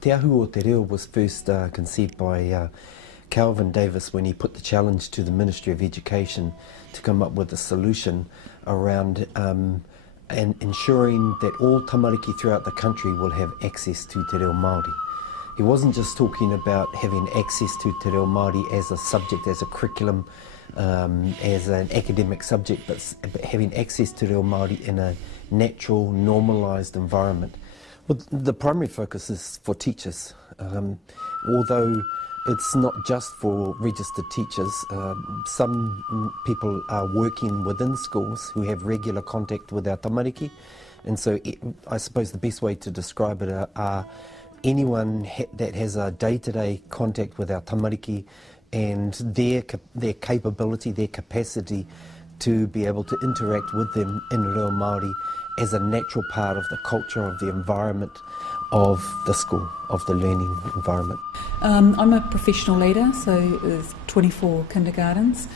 Te Ahu o Te Reo was first conceived by Calvin Davis when he put the challenge to the Ministry of Education to come up with a solution around and ensuring that all tamariki throughout the country will have access to Te Reo Māori. He wasn't just talking about having access to Te Reo Māori as a subject, as a curriculum, as an academic subject, but having access to Te Reo Māori in a natural, normalised environment. Well, the primary focus is for teachers, although it's not just for registered teachers. Some people are working within schools who have regular contact with our tamariki, and so I suppose the best way to describe it are anyone that has a day-to-day contact with our tamariki and their capability, their capacity to be able to interact with them in Reo Māori as a natural part of the culture, of the environment of the school, of the learning environment. I'm a professional leader, so there's 24 kindergartens.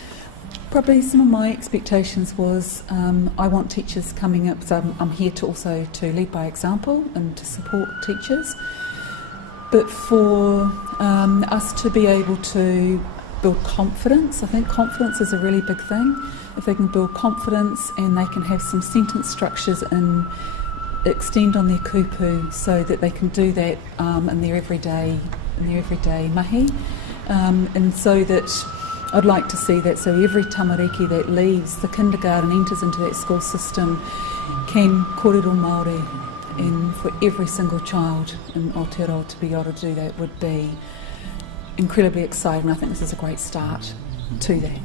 Probably some of my expectations was I want teachers coming up, so I'm here to also to lead by example and to support teachers. But for us to be able to build confidence, I think confidence is a really big thing. If they can build confidence and they can have some sentence structures and extend on their kupu so that they can do that in their everyday mahi, and so that I'd like to see that so every tamariki that leaves the kindergarten enters into that school system can kōrero Māori, and for every single child in Aotearoa to be able to do that would be incredibly exciting. I think this is a great start to that.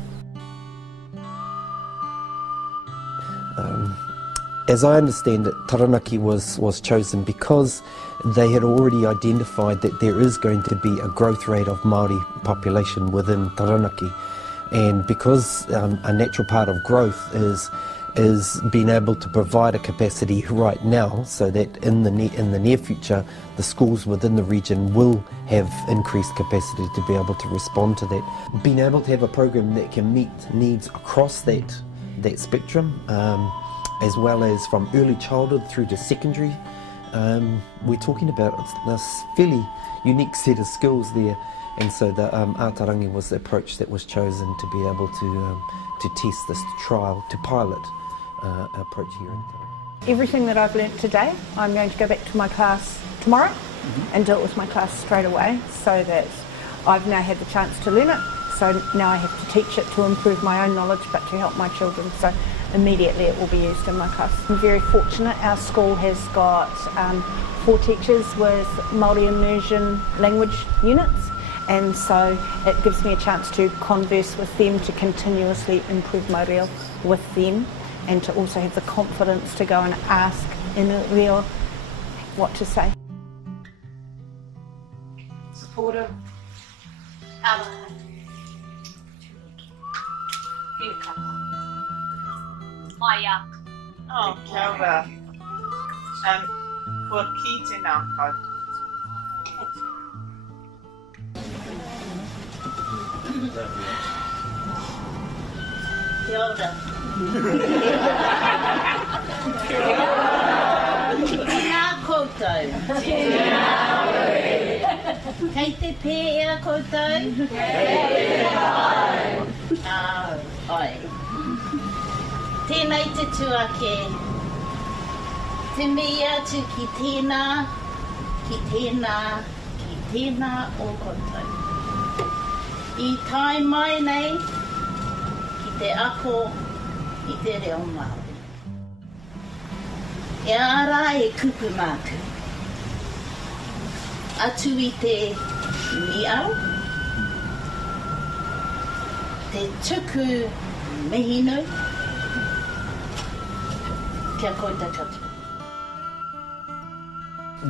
As I understand it, Taranaki was chosen because they had already identified that there is going to be a growth rate of Māori population within Taranaki, and because a natural part of growth is being able to provide a capacity right now, so that in the near future the schools within the region will have increased capacity to be able to respond to that. Being able to have a program that can meet needs across that spectrum, as well as from early childhood through to secondary. We're talking about this fairly unique set of skills there, and so the ātarangi was the approach that was chosen to be able to test this trial, to pilot approach here in Taranaki. Everything that I've learnt today, I'm going to go back to my class tomorrow and do it with my class straight away, so that I've now had the chance to learn it. So now I have to teach it to improve my own knowledge, but to help my children. So immediately it will be used in my class. I'm very fortunate. Our school has got 4 teachers with Māori immersion language units, and so it gives me a chance to converse with them, to continuously improve my reo with them, and to also have the confidence to go and ask in reo what to say. Supportive. Maya. Oh, kia ora. Kua ki tēnā kau. Kia ora. Tēnā koutou. Tēnā ore. Kei te pē ea koutou? Kei te pai. Oi. Tēnei te tuake. Te mea atu ki tēnā o koutou. I tai mai nei ki te ako i te reo Māori. E ara e kupu māku. Atu i te miau. Te tuku mihinu. Kia koutou katoa.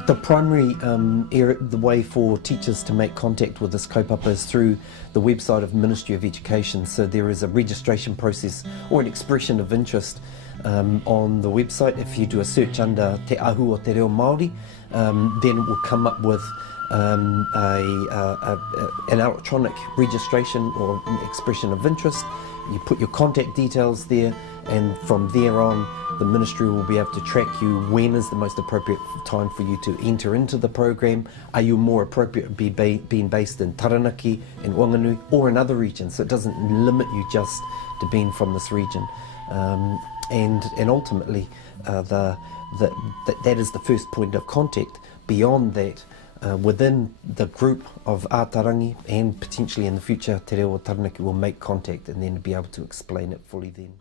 The primary the way for teachers to make contact with this kaupapa is through the website of Ministry of Education. So there is a registration process or an expression of interest on the website. If you do a search under Te Ahu o Te Reo Māori, then it will come up with an electronic registration or expression of interest. You put your contact details there, and from there on the ministry will be able to track you when is the most appropriate time for you to enter into the program. Are you more appropriate being based in Taranaki, in Wānanga, or in other regions? So it doesn't limit you just to being from this region. And ultimately that is the first point of contact. Beyond that, within the group of ātarangi and potentially in the future Te Reo Taranaki will make contact and then be able to explain it fully then.